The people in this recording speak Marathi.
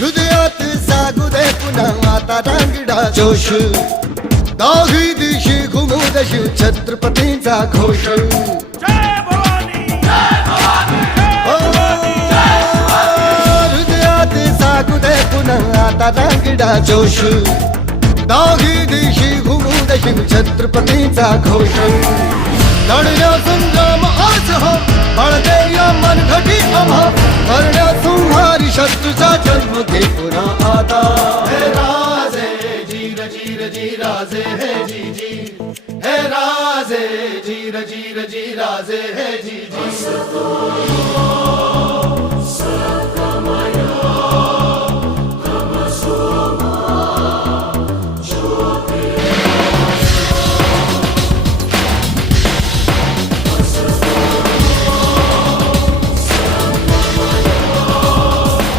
हृदयात जागू दे पुन्हा आता रांगडा जोश दाही दिशी घुमू दशी छत्रपतींचा घोष हृदयात जागू दे पुन्हा आता रांगडा जोश दाही दिशी घुमू दशी छत्रपतींचा घोष लढल्या संग्राम आज हो बळदे या मनघटी आम्हा करण्या संहारी शत्रूचा जन्म घे पुन्हा आता हे राजे जीर जीर जी राजे हे जी जी हे राजे जीर जीर जी राजे हे जी जी